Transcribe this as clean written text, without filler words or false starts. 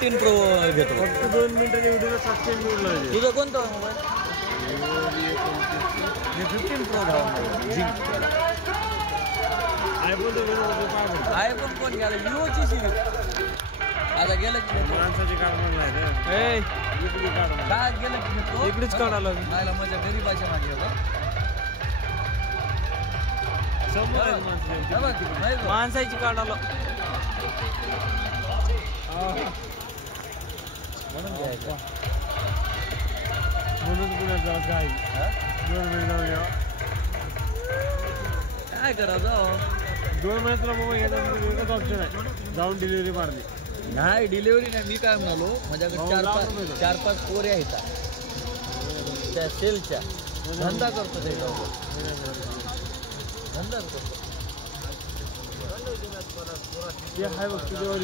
15 pro घेतो. फक्त 2 मिनिटाच्या व्हिडिओला 700 MB उडला. तुझा कोणता मोबाईल? हे 15 प्रो भाव आयफोन तर वेगळं आयफोन कोण गेला? विवोची सी आता गेलं की माणसाची काढून नाही काय गेलं की तो इकडेच काढायला नाहीला माझ्या गरीबाच्या मागे माणसाची काढायला म्हणून घ्यायचं. म्हणून पुढे जात जाई 2 महिने काय करा जाऊ 2 महिन्यात तुला मोबाईल एकच ऑप्शन आहे जाऊन डिलिव्हरी मारली. नाही डिलिव्हरी नाही. मी काय म्हणालो माझ्याकडे 4-5 पोरे आहेत त्या सेलच्या धंदा करतो ते धंदा करतो. ते आहे बघ तुझ्यावर